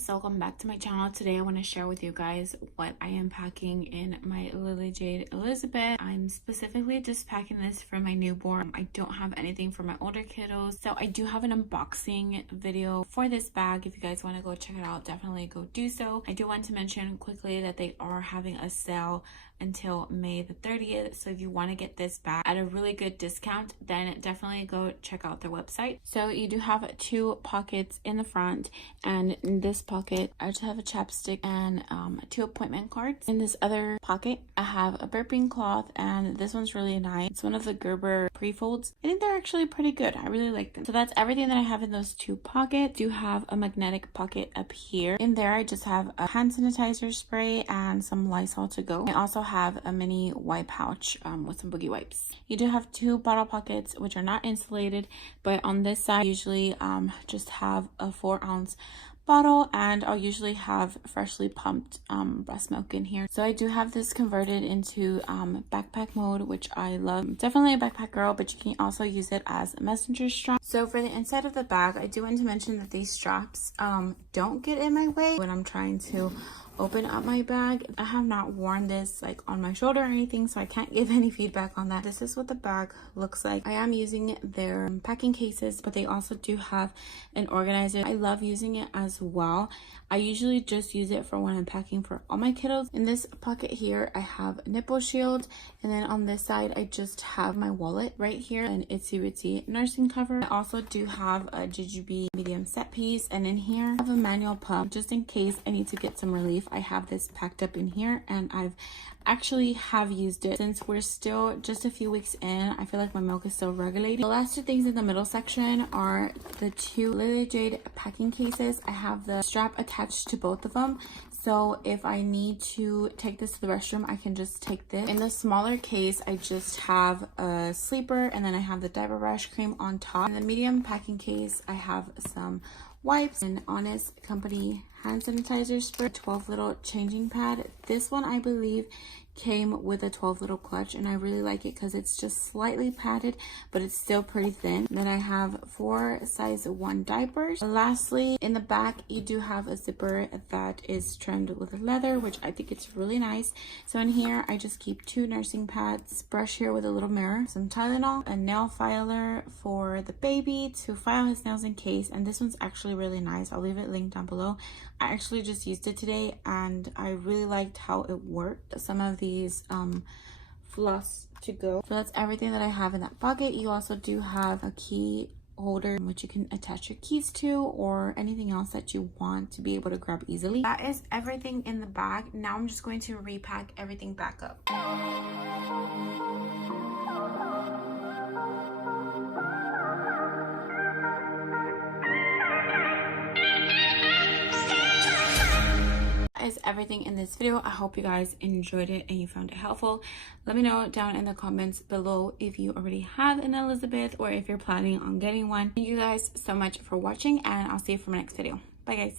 friends, welcome back to my channel. Today I want to share with you guys what I am packing in my Lily Jade Elizabeth. I'm specifically just packing this for my newborn. I don't have anything for my older kiddos, so I do have an unboxing video for this bag. If you guys want to go check it out, definitely go do so. I do want to mention quickly that they are having a sale until May the 30th, so if you want to get this bag at a really good discount, then definitely go check out their website. So you do have two pockets in the front, and in this pocket I just have a chapstick and two appointment cards. In this other pocket I have a burping cloth, and this one's really nice. It's one of the Gerber pre-folds. I think they're actually pretty good. I really like them. So that's everything that I have in those two pockets. I do have a magnetic pocket up here. In there I just have a hand sanitizer spray and some Lysol to go. I also have a mini wipe pouch with some boogie wipes. You do have two bottle pockets which are not insulated, but on this side I usually just have a 4-ounce bottle, and I'll usually have freshly pumped breast milk in here. So I do have this converted into backpack mode, which I love. Definitely a backpack girl, but you can also use it as a messenger strap. So for the inside of the bag, I do want to mention that these straps don't get in my way when I'm trying to open up my bag. I have not worn this like on my shoulder or anything, so I can't give any feedback on that. This is what the bag looks like. I am using their packing cases, but they also do have an organizer. I love using it as well. I usually just use it for when I'm packing for all my kiddos. In this pocket here I have a nipple shield, and then on this side I just have my wallet right here, an itsy bitsy nursing cover. I also do have a JGB medium set piece, and in here I have a manual pump just in case I need to get some relief. I have this packed up in here, and I've actually have used it since we're still just a few weeks in. I feel like my milk is still regulating. The last two things in the middle section are the two Lily Jade packing cases. I have the strap attached to both of them, so if I need to take this to the restroom, I can just take this. In the smaller case, I just have a sleeper, and then I have the diaper rash cream on top. In the medium packing case, I have some wipes and Honest Company hand sanitizer spray, 12 little changing pad. This one I believe came with a 12 little clutch, and I really like it because it's just slightly padded, but it's still pretty thin. Then I have 4 size 1 diapers. Lastly, in the back you do have a zipper that is trimmed with leather, which I think it's really nice. So in here I just keep 2 nursing pads, brush here with a little mirror, some Tylenol, a nail filer for the baby to file his nails in case, and this one's actually really nice. I'll leave it linked down below. I actually just used it today and I really liked how it worked. Some of these floss to go. So that's everything that I have in that pocket. You also do have a key holder which you can attach your keys to, or anything else that you want to be able to grab easily. That is everything in the bag. Now I'm just going to repack everything back up. Is everything in this video. I hope you guys enjoyed it and you found it helpful. Let me know down in the comments below if you already have an Elizabeth or if you're planning on getting one. Thank you guys so much for watching, and I'll see you for my next video. Bye guys.